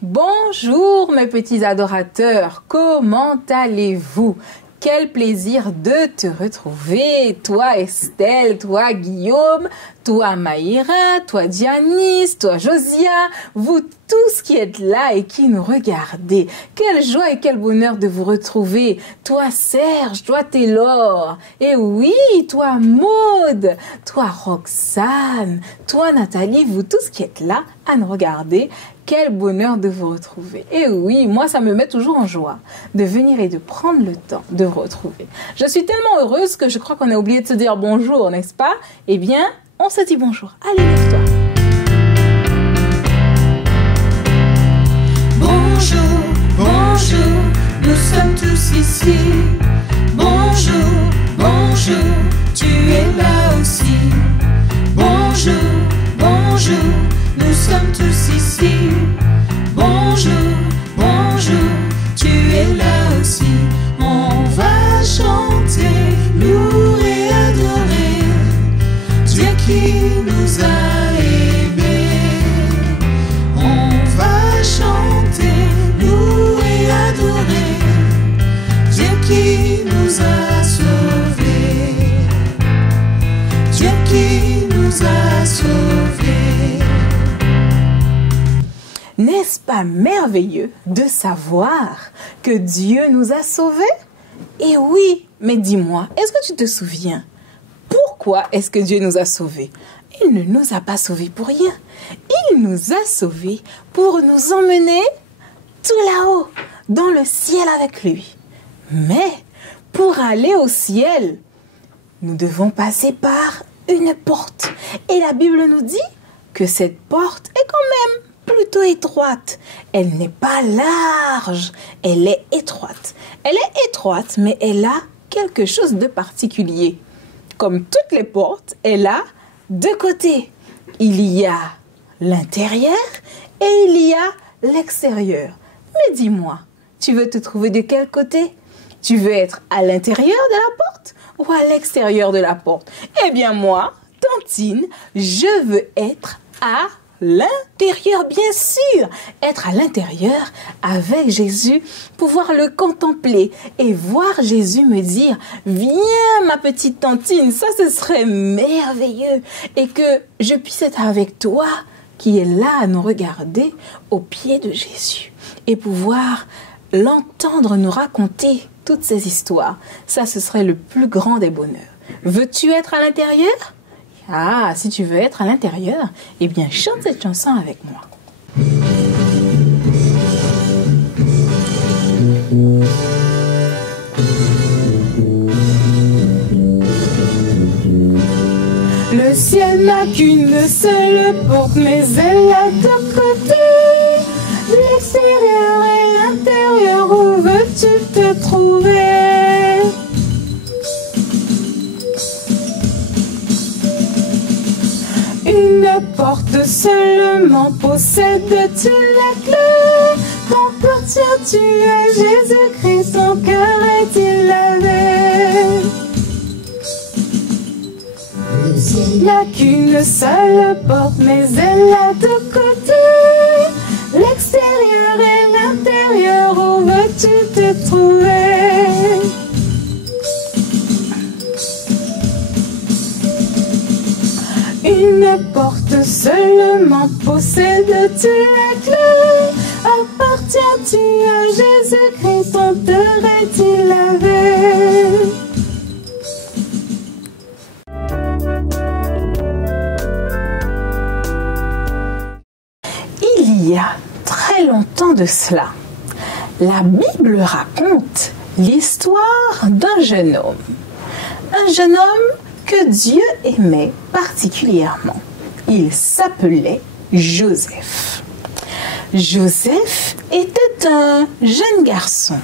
Bonjour mes petits adorateurs, comment allez-vous? Quel plaisir de te retrouver, toi Estelle, toi Guillaume, toi Maïra, toi Dianis, toi Josia, vous tous qui êtes là et qui nous regardez. Quelle joie et quel bonheur de vous retrouver. Toi Serge, toi Taylor, et oui, toi Maude, toi Roxane, toi Nathalie, vous tous qui êtes là à nous regarder. Quel bonheur de vous retrouver. Et oui, moi, ça me met toujours en joie de venir et de prendre le temps de vous retrouver. Je suis tellement heureuse que je crois qu'on a oublié de se dire bonjour, n'est-ce pas? Eh bien, on se dit bonjour. Allez, lève-toi. Bonjour, bonjour, nous sommes tous ici. Bonjour, bonjour, tu es là aussi. Bonjour, bonjour, nous sommes tous ici. Bonjour, bonjour, tu es là aussi. On va chanter, louer, adorer Dieu qui nous a aimés. On va chanter, louer, adorer Dieu qui nous a sauvés. Dieu qui nous a sauvés. N'est-ce pas merveilleux de savoir que Dieu nous a sauvés? Et oui, mais dis-moi, est-ce que tu te souviens? Pourquoi est-ce que Dieu nous a sauvés? Il ne nous a pas sauvés pour rien. Il nous a sauvés pour nous emmener tout là-haut, dans le ciel avec lui. Mais pour aller au ciel, nous devons passer par une porte. Et la Bible nous dit que cette porte est quand même plutôt étroite. Elle n'est pas large, elle est étroite. Elle est étroite, mais elle a quelque chose de particulier. Comme toutes les portes, elle a deux côtés. Il y a l'intérieur et il y a l'extérieur. Mais dis-moi, tu veux te trouver de quel côté? Tu veux être à l'intérieur de la porte ou à l'extérieur de la porte? Eh bien moi, Tantine, je veux être à l'intérieur, bien sûr. Être à l'intérieur avec Jésus, pouvoir le contempler et voir Jésus me dire, viens ma petite Tantine, ça ce serait merveilleux. Et que je puisse être avec toi qui est là à nous regarder au pied de Jésus et pouvoir l'entendre nous raconter toutes ces histoires. Ça ce serait le plus grand des bonheurs. Veux-tu être à l'intérieur? Ah, si tu veux être à l'intérieur, eh bien, chante cette chanson avec moi. Le ciel n'a qu'une seule porte, mais elle a deux côtés. L'extérieur et l'intérieur, où veux-tu te trouver? Une porte seulement possède-tu la clé? T'appartiens-tu à Jésus-Christ? Son cœur est-il lavé? Il n'y a qu'une seule porte, mais elle a deux côtés. L'extérieur et l'intérieur, où veux-tu te trouver? Une porte seulement possède-tu la clé? Appartiens-tu à Jésus-Christ? Son cœur est-il lavé? Il y a très longtemps de cela, la Bible raconte l'histoire d'un jeune homme. Un jeune homme que Dieu aimait particulièrement. Il s'appelait Joseph. Joseph était un jeune garçon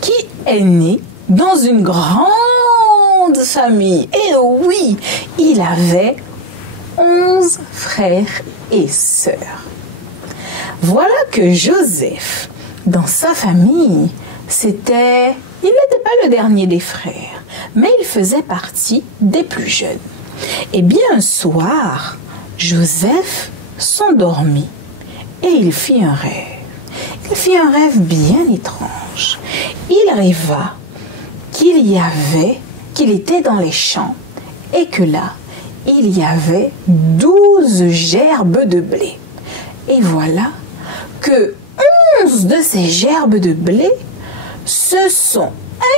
qui est né dans une grande famille. Et oui, il avait 11 frères et sœurs. Voilà que Joseph, dans sa famille, il n'était pas le dernier des frères, mais il faisait partie des plus jeunes. Et bien un soir, Joseph s'endormit et il fit un rêve. Il fit un rêve bien étrange. Il rêva qu'il était dans les champs et que là, il y avait 12 gerbes de blé. Et voilà que 11 de ces gerbes de blé se sont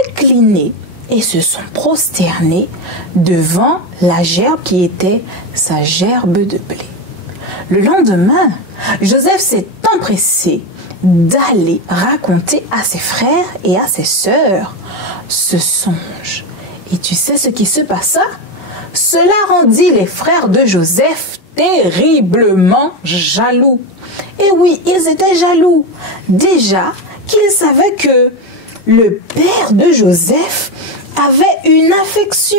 inclinées et se sont prosternés devant la gerbe qui était sa gerbe de blé. Le lendemain, Joseph s'est empressé d'aller raconter à ses frères et à ses sœurs ce songe. Et tu sais ce qui se passa? Cela rendit les frères de Joseph terriblement jaloux. Et oui, ils étaient jaloux. Déjà qu'ils savaient que le père de Joseph avait une affection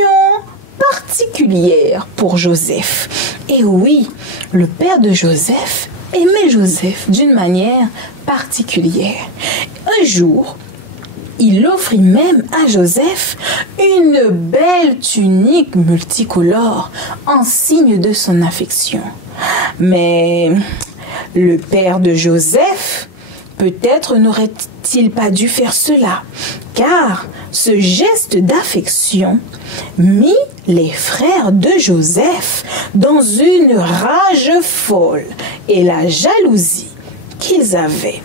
particulière pour Joseph. Et oui, le père de Joseph aimait Joseph d'une manière particulière. Un jour, il offrit même à Joseph une belle tunique multicolore en signe de son affection. Mais le père de Joseph, peut-être n'aurait-il pas dû faire cela, car ce geste d'affection mit les frères de Joseph dans une rage folle et la jalousie qu'ils avaient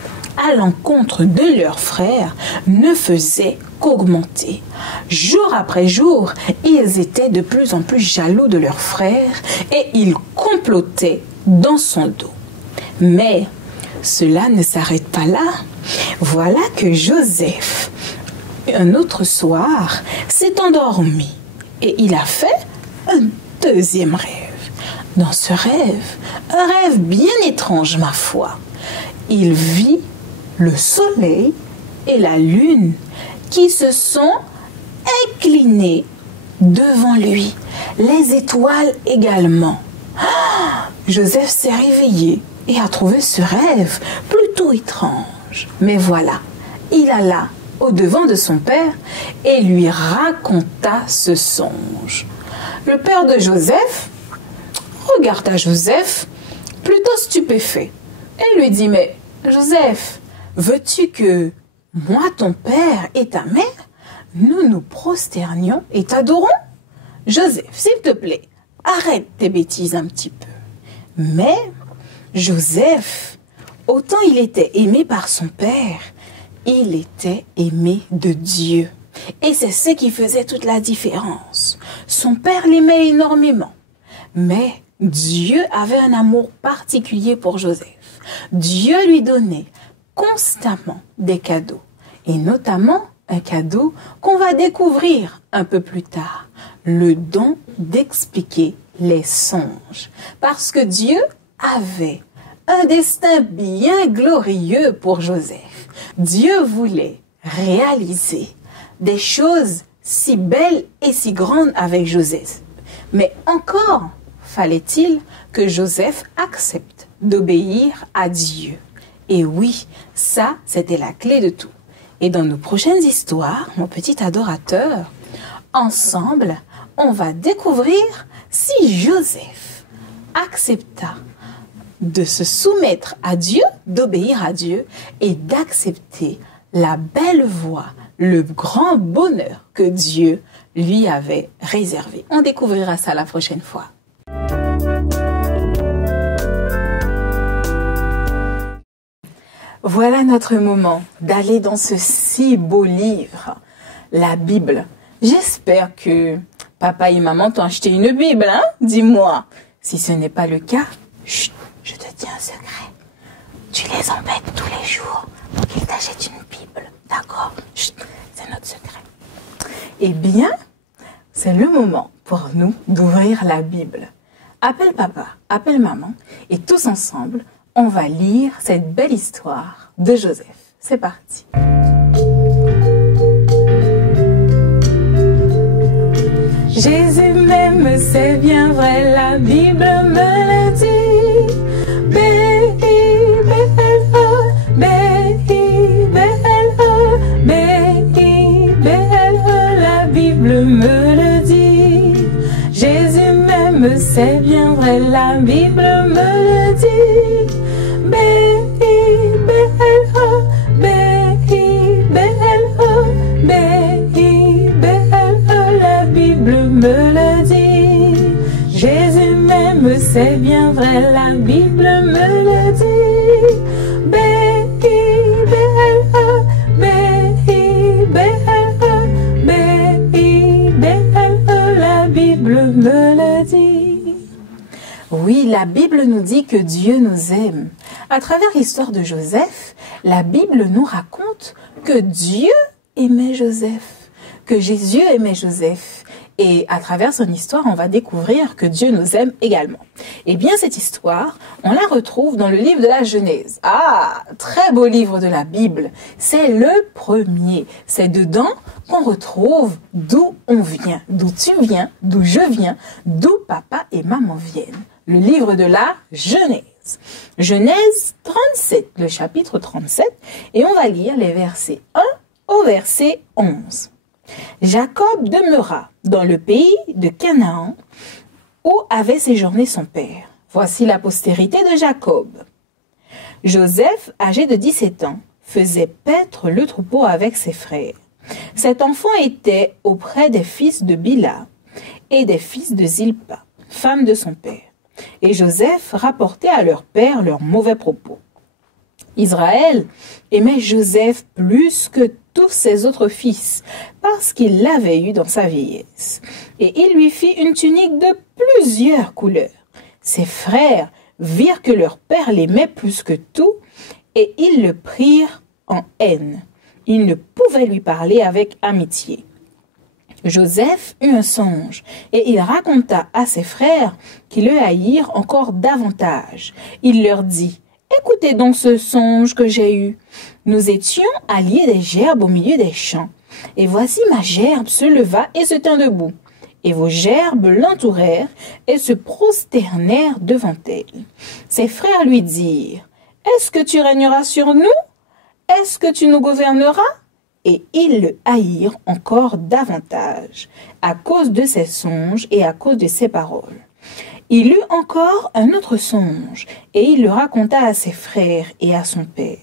à l'encontre de leurs frères ne faisait qu'augmenter. Jour après jour, ils étaient de plus en plus jaloux de leurs frères et ils complotaient dans son dos. Mais cela ne s'arrête pas là. Voilà que Joseph, un autre soir, s'est endormi et il a fait un deuxième rêve. Dans ce rêve, un rêve bien étrange, ma foi, il vit le soleil et la lune qui se sont inclinés devant lui, les étoiles également. Joseph s'est réveillé et a trouvé ce rêve plutôt étrange. Mais voilà, il alla au-devant de son père et lui raconta ce songe. Le père de Joseph regarda Joseph plutôt stupéfait et lui dit: mais Joseph, veux-tu que moi, ton père et ta mère, nous nous prosternions et t'adorons? Joseph, s'il te plaît, arrête tes bêtises un petit peu. Mais Joseph, autant il était aimé par son père, il était aimé de Dieu. Et c'est ce qui faisait toute la différence. Son père l'aimait énormément. Mais Dieu avait un amour particulier pour Joseph. Dieu lui donnait constamment des cadeaux. Et notamment un cadeau qu'on va découvrir un peu plus tard. Le don d'expliquer les songes. Parce que Dieu avait un destin bien glorieux pour Joseph. Dieu voulait réaliser des choses si belles et si grandes avec Joseph. Mais encore fallait-il que Joseph accepte d'obéir à Dieu. Et oui, ça, c'était la clé de tout. Et dans nos prochaines histoires, mon petit adorateur, ensemble, on va découvrir si Joseph accepta de se soumettre à Dieu, d'obéir à Dieu et d'accepter la belle voie, le grand bonheur que Dieu lui avait réservé. On découvrira ça la prochaine fois. Voilà notre moment d'aller dans ce si beau livre, la Bible. J'espère que papa et maman t'ont acheté une Bible, hein? Dis-moi. Si ce n'est pas le cas, chut, je te dis un secret. Tu les embêtes tous les jours pour qu'ils t'achètent une Bible. D'accord? Chut, c'est notre secret. Eh bien, c'est le moment pour nous d'ouvrir la Bible. Appelle papa, appelle maman et tous ensemble, on va lire cette belle histoire de Joseph. C'est parti. Jésus m'aime, c'est bien vrai, la Bible me le dit. B-I-B-L la Bible nous dit que Dieu nous aime. À travers l'histoire de Joseph, la Bible nous raconte que Dieu aimait Joseph, que Jésus aimait Joseph. Et à travers son histoire, on va découvrir que Dieu nous aime également. Eh bien, cette histoire, on la retrouve dans le livre de la Genèse. Ah, très beau livre de la Bible. C'est le premier. C'est dedans qu'on retrouve d'où on vient, d'où tu viens, d'où je viens, d'où papa et maman viennent. Le livre de la Genèse. Genèse 37, le chapitre 37, et on va lire les versets 1 au verset 11. Jacob demeura dans le pays de Canaan où avait séjourné son père. Voici la postérité de Jacob. Joseph, âgé de 17 ans, faisait paître le troupeau avec ses frères. Cet enfant était auprès des fils de Bila et des fils de Zilpa, femme de son père. Et Joseph rapportait à leur père leurs mauvais propos. Israël aimait Joseph plus que tous ses autres fils, parce qu'il l'avait eu dans sa vieillesse. Et il lui fit une tunique de plusieurs couleurs. Ses frères virent que leur père l'aimait plus que tout, et ils le prirent en haine. Ils ne pouvaient lui parler avec amitié. Joseph eut un songe, et il raconta à ses frères qui le haïrent encore davantage. Il leur dit: « Écoutez donc ce songe que j'ai eu. Nous étions à lier des gerbes au milieu des champs. Et voici ma gerbe se leva et se tint debout. Et vos gerbes l'entourèrent et se prosternèrent devant elle. Ses frères lui dirent: « Est-ce que tu régneras sur nous? Est-ce que tu nous gouverneras ?» Et ils le haïrent encore davantage, à cause de ses songes et à cause de ses paroles. Il eut encore un autre songe, et il le raconta à ses frères et à son père.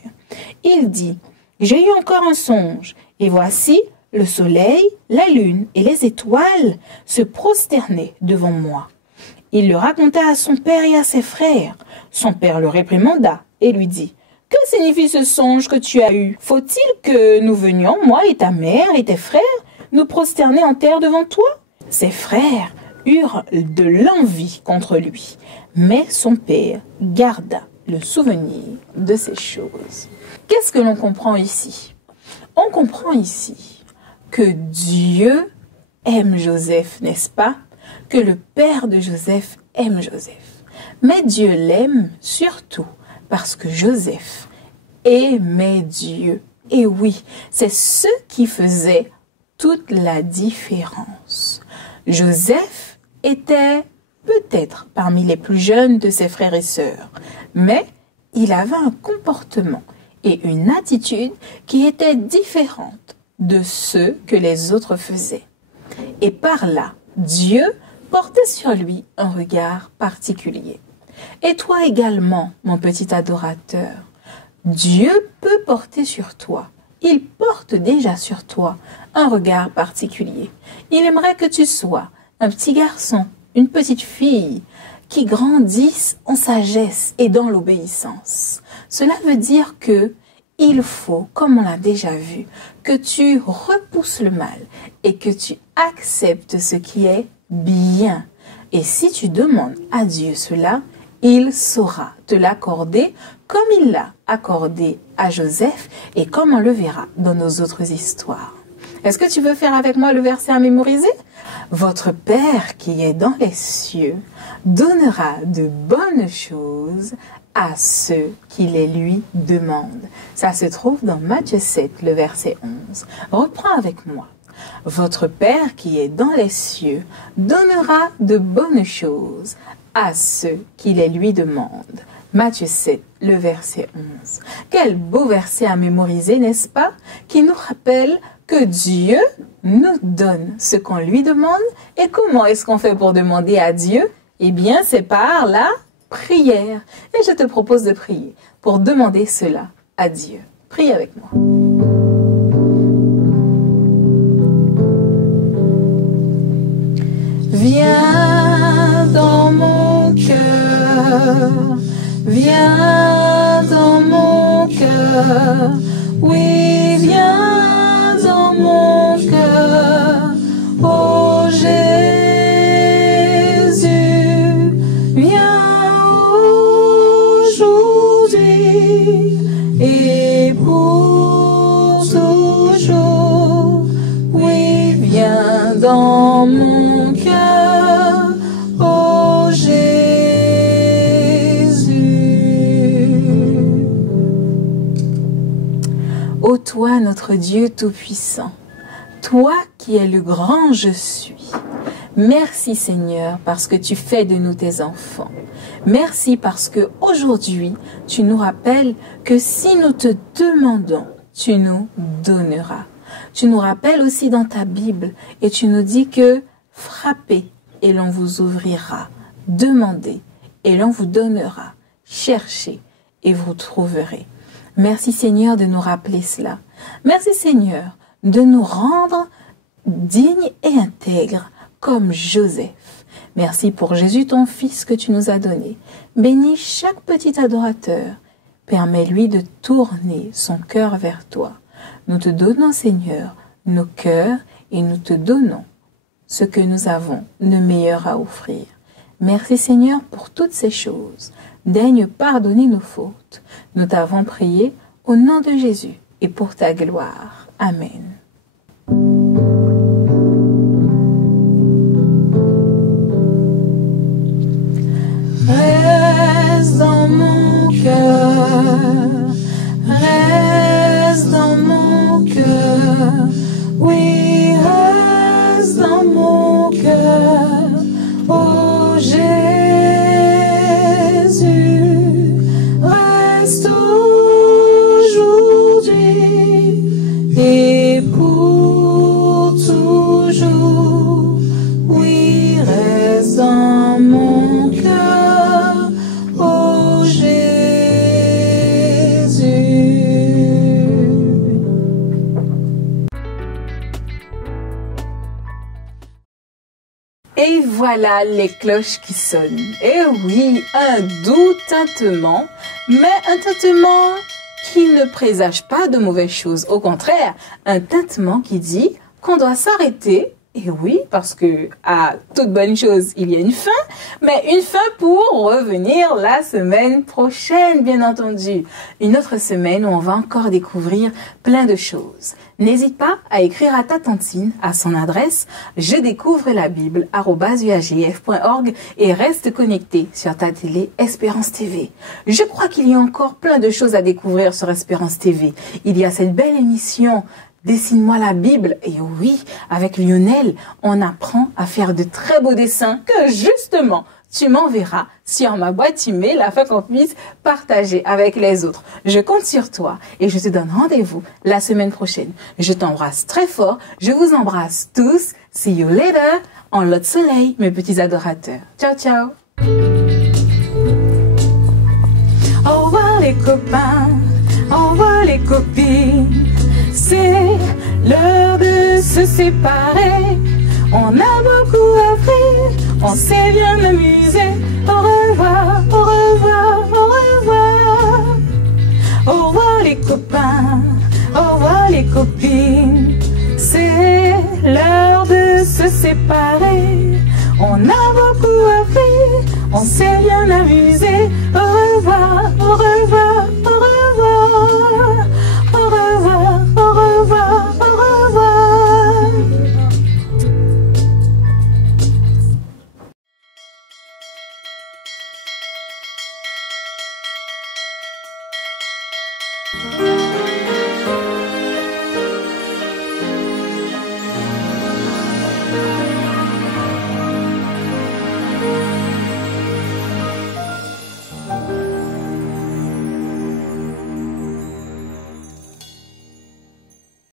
Il dit: « J'ai eu encore un songe, et voici le soleil, la lune et les étoiles se prosternaient devant moi. » Il le raconta à son père et à ses frères. Son père le réprimanda et lui dit: « Que signifie ce songe que tu as eu? Faut-il que nous venions, moi et ta mère et tes frères, nous prosterner en terre devant toi? » Ses frères eurent de l'envie contre lui, mais son père garda le souvenir de ces choses. Qu'est-ce que l'on comprend ici? On comprend ici que Dieu aime Joseph, n'est-ce pas? Que le père de Joseph aime Joseph. Mais Dieu l'aime surtout parce que Joseph aimait Dieu. Et oui, c'est ce qui faisait toute la différence. Joseph était peut-être parmi les plus jeunes de ses frères et sœurs, mais il avait un comportement et une attitude qui étaient différentes de ceux que les autres faisaient. Et par là, Dieu portait sur lui un regard particulier. Et toi également, mon petit adorateur, Dieu peut porter sur toi. Il porte déjà sur toi un regard particulier. Il aimerait que tu sois un petit garçon, une petite fille qui grandissent en sagesse et dans l'obéissance. Cela veut dire que il faut, comme on l'a déjà vu, que tu repousses le mal et que tu acceptes ce qui est bien. Et si tu demandes à Dieu cela, il saura te l'accorder comme il l'a accordé à Joseph et comme on le verra dans nos autres histoires. Est-ce que tu veux faire avec moi le verset à mémoriser? Votre Père qui est dans les cieux donnera de bonnes choses à ceux qui les lui demandent. Ça se trouve dans Matthieu 7, le verset 11. Reprends avec moi. Votre Père qui est dans les cieux donnera de bonnes choses à ceux qui les lui demandent. Matthieu 7, le verset 11. Quel beau verset à mémoriser, n'est-ce pas? Qui nous rappelle que Dieu nous donne ce qu'on lui demande. Et comment est-ce qu'on fait pour demander à Dieu? Eh bien, c'est par la prière. Et je te propose de prier pour demander cela à Dieu. Prie avec moi. Viens dans mon cœur, viens dans mon cœur, oui, viens dans mon cœur, oh Jésus, viens dans mon cœur, ô Jésus. Ô toi, notre Dieu Tout-Puissant, toi qui es le grand je suis, merci Seigneur parce que tu fais de nous tes enfants. Merci parce que aujourd'hui tu nous rappelles que si nous te demandons, tu nous donneras. Tu nous rappelles aussi dans ta Bible et tu nous dis que frappez et l'on vous ouvrira, demandez et l'on vous donnera, cherchez et vous trouverez. Merci Seigneur de nous rappeler cela. Merci Seigneur de nous rendre dignes et intègres comme Joseph. Merci pour Jésus ton Fils que tu nous as donné. Bénis chaque petit adorateur. Permets-lui de tourner son cœur vers toi. Nous te donnons, Seigneur, nos cœurs et nous te donnons ce que nous avons de meilleur à offrir. Merci, Seigneur, pour toutes ces choses. Daigne pardonner nos fautes. Nous t'avons prié au nom de Jésus et pour ta gloire. Amen. Reste dans mon cœur, reste dans mon cœur, oui, reste dans mon cœur, ô Jésus, reste aujourd'hui et pour toujours, oui, reste dans mon cœur, ô Jésus. Et voilà les cloches qui sonnent. Et oui, un doux tintement, mais un tintement qui ne présage pas de mauvaises choses. Au contraire, un tintement qui dit qu'on doit s'arrêter. Et oui, parce que à toute bonne chose, il y a une fin, mais une fin pour revenir la semaine prochaine, bien entendu. Une autre semaine où on va encore découvrir plein de choses. N'hésite pas à écrire à ta tantine à son adresse jedécouvre-la-bible@uagf.org et reste connecté sur ta télé Espérance TV. Je crois qu'il y a encore plein de choses à découvrir sur Espérance TV. Il y a cette belle émission Dessine-moi la Bible. Et oui, avec Lionel, on apprend à faire de très beaux dessins que justement, tu m'enverras sur ma boîte email afin qu'on puisse partager avec les autres. Je compte sur toi et je te donne rendez-vous la semaine prochaine. Je t'embrasse très fort. Je vous embrasse tous. See you later. En lot de soleil, mes petits adorateurs. Ciao, ciao. Au revoir les copains. Au revoir les copines. C'est l'heure de se séparer. On a beaucoup appris, on s'est bien amusé. Au revoir, au revoir, au revoir. Au revoir les copains, au revoir les copines. C'est l'heure de se séparer. On a beaucoup appris, on s'est bien amusé. Au revoir, au revoir, au revoir. Au revoir, au revoir, au revoir.